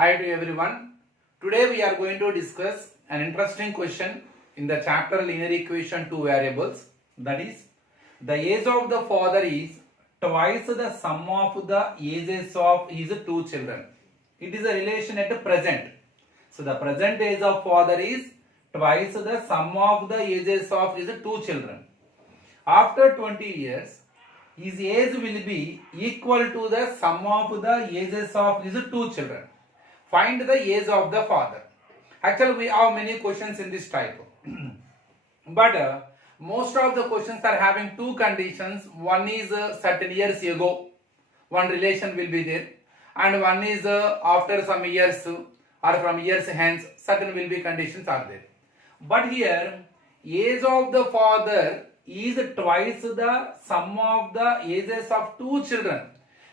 Hi to everyone. Today we are going to discuss an interesting question in the chapter linear equation two variables. That is, the age of the father is twice the sum of the ages of his two children. It is a relation at present. So the present age of father is twice the sum of the ages of his two children. After 20 years, his age will be equal to the sum of the ages of his two children. Find the age of the father. Actually, we have many questions in this type. But most of the questions are having two conditions. One is certain years ago, one relation will be there. And one is after some years or from years hence, certain will be conditions are there. But here, age of the father is twice the sum of the ages of two children.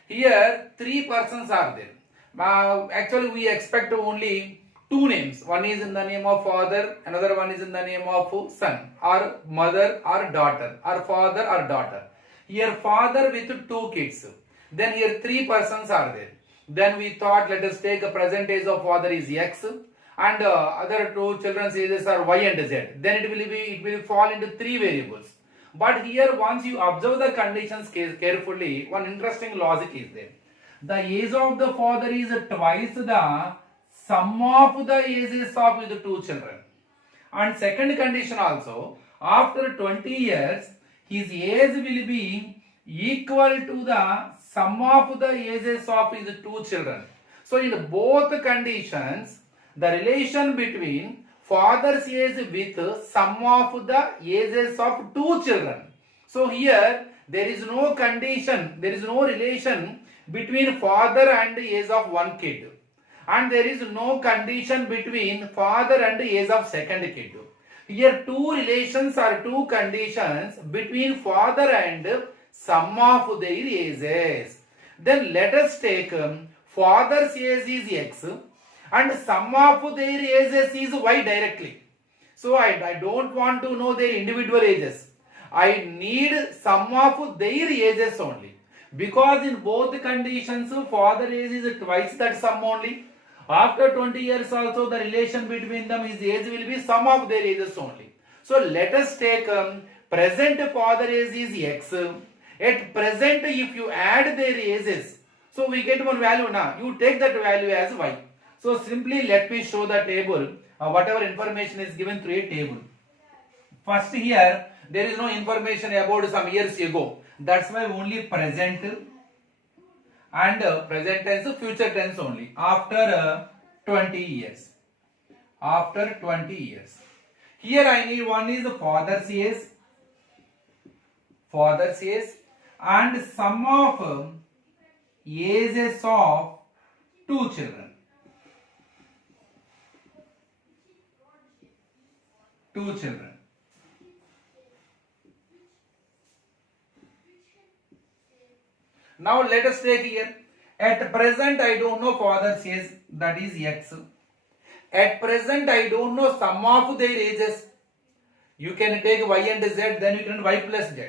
Here, three persons are there. Actually, we expect only two names. One is in the name of father, another one is in the name of son, or mother, or daughter, or father, or daughter. Here, father with two kids. Then here, three persons are there. Then we thought, let us take a present age of father is X, and other two children's ages are Y and Z. Then it will fall into three variables. But here, once you observe the conditions carefully, one interesting logic is there. The age of the father is twice the sum of the ages of the two children. And second condition also, after 20 years, his age will be equal to the sum of the ages of his two children. So in both conditions, the relation between father's age with sum of the ages of two children. So here, there is no condition, there is no relation between father and age of one kid, and there is no condition between father and age of second kid. Here two relations or two conditions between father and sum of their ages. Then let us take father's age is X and sum of their ages is Y directly. So I don't want to know their individual ages. I need sum of their ages only. Because in both conditions, father age is twice that sum only. After 20 years also, the relation between them, his age will be sum of their ages only. So let us take present father age is X. At present, if you add their ages, so we get one value now. You take that value as Y. So simply let me show the table. Whatever information is given through a table. First here, there is no information about some years ago. That's why only present and present tense, future tense only. After 20 years. After 20 years. Here I need one is father's age. Father's age and sum of ages of two children. Two children. Now let us take here. At present I don't know father's age, that is X. At present I don't know sum of their ages. You can take Y and Z, then you can Y plus Z.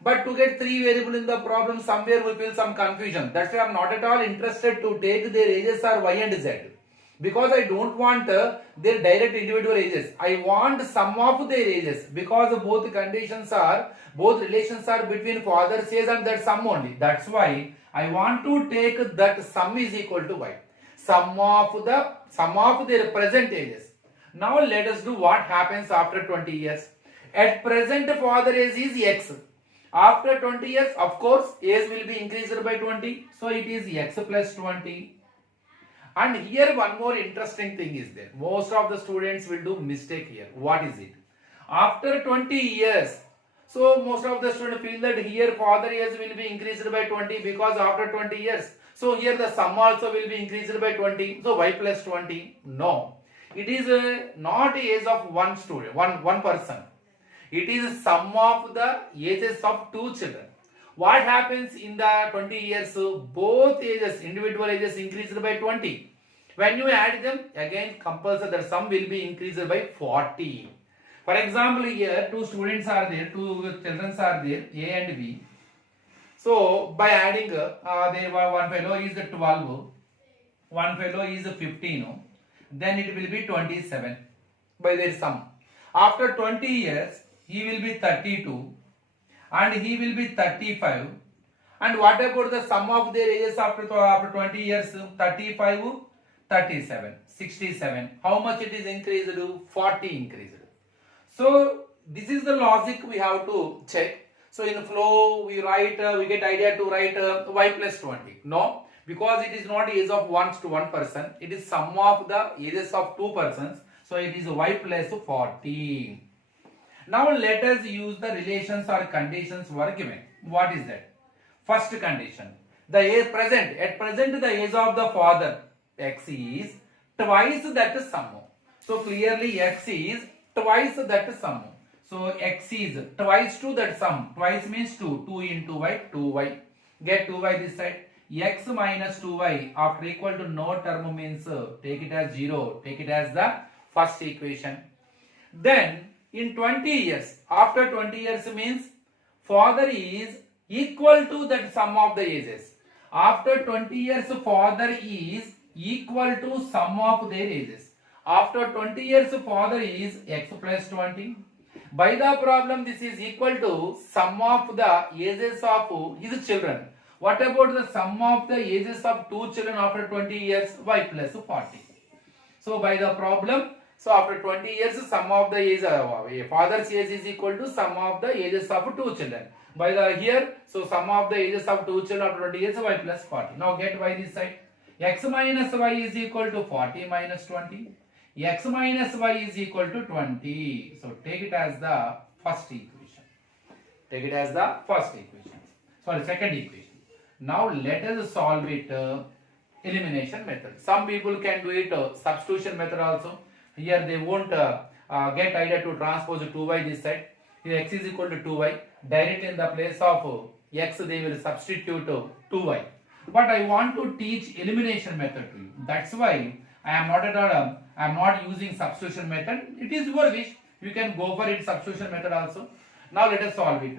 But to get three variable in the problem, somewhere we feel some confusion. That's why I am not at all interested to take their ages or Y and Z. Because I don't want their direct individual ages. I want sum of their ages. Because both conditions are, both relations are between father's age and that sum only. That's why I want to take that sum is equal to Y. Sum of their present ages. Now let us do what happens after 20 years. At present father age is X. After 20 years, of course, age will be increased by 20. So it is X plus 20. And here one more interesting thing is there. Most of the students will do mistake here. What is it? After 20 years, so most of the students feel that here father age will be increased by 20 because after 20 years. So here the sum also will be increased by 20. So Y plus 20. No. It is not age of one student, one person. It is sum of the ages of two children. What happens in the 20 years? Both ages, individual ages increased by 20. When you add them, again compulsory the sum will be increased by 40. For example, here two students are there, two children are there, A and B. So by adding, one fellow is 12, one fellow is 15, then it will be 27 by their sum. After 20 years, he will be 32 and he will be 35. And what about the sum of their ages after 20 years? 35, 37, 67. How much it is increased? 40 increased. So this is the logic we have to check. So in flow we write, we get idea to write y plus 20. No, because it is not age of one to one person. It is sum of the ages of two persons. So it is y plus 40. Now let us use the relations or conditions were given. What is that? First condition. The age present. At present the age of the father x is twice that sum. So clearly x is twice that sum. So x is twice to that sum. Twice means 2. 2 into y, 2y. Get 2y this side. X minus 2y after equal to no term means take it as 0. Take it as the first equation. Then in 20 years, after 20 years means father is equal to that sum of the ages. After 20 years, father is equal to sum of their ages. After 20 years, father is x plus 20. By the problem, this is equal to sum of the ages of his children. What about the sum of the ages of two children after 20 years? Y plus 40. So by the problem, so after 20 years, sum of the age, father's age is equal to sum of the ages of two children. By the here, so sum of the ages of two children after 20 years, y plus 40. Now get y this side. X minus y is equal to 40 minus 20. X minus y is equal to 20. So take it as the first equation. Take it as the first equation. Sorry, second equation. Now let us solve it elimination method. Some people can do it substitution method also. Here they won't get idea to transpose 2y this side. Here x is equal to 2y. Directly in the place of x they will substitute 2y. But I want to teach elimination method to you. That's why I am not using substitution method. It is your wish. You can go for it substitution method also. Now let us solve it.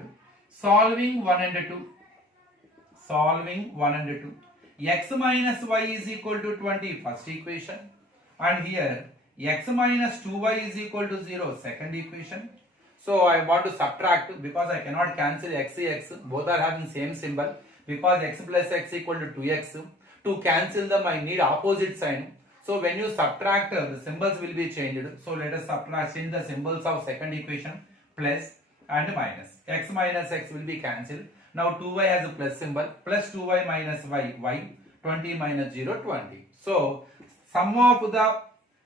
Solving 1 and 2. Solving 1 and 2. X minus y is equal to 20, first equation. And here x minus 2y is equal to 0, second equation. So I want to subtract because I cannot cancel x. Both are having same symbol. Because x plus x equal to 2x. To cancel them I need opposite sign. So when you subtract, the symbols will be changed. So let us subtract, change the symbols of second equation, plus and minus. X minus x will be cancelled. Now 2y has a plus symbol, plus 2y minus y, y, 20 minus 0, 20. So sum of the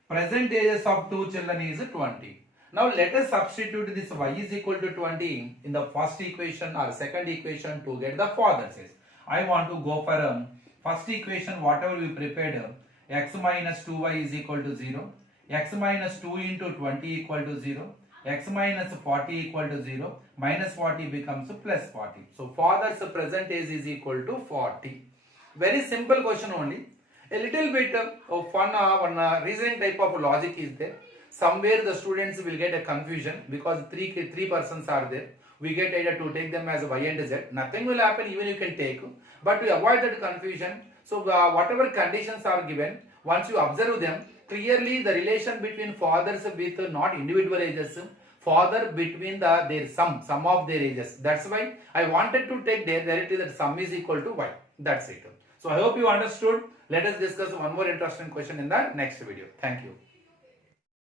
present ages of two children is 20. Now let us substitute this y is equal to 20 in the first equation or second equation to get the father's age. I want to go for first equation, whatever we prepared. X minus 2y is equal to 0, x minus 2 into 20 equal to 0, x minus 40 equal to 0, minus 40 becomes plus 40. So father's present age is equal to 40. Very simple question only. A little bit of one reasoning type of logic is there. Somewhere the students will get a confusion because three persons are there. We get either to take them as y and z. Nothing will happen, even you can take. But to avoid that confusion, so whatever conditions are given, once you observe them, clearly the relation between fathers with not individual ages, father between their sum of their ages. That's why I wanted to take directly that sum is equal to y. That's it. So I hope you understood. Let us discuss one more interesting question in the next video. Thank you.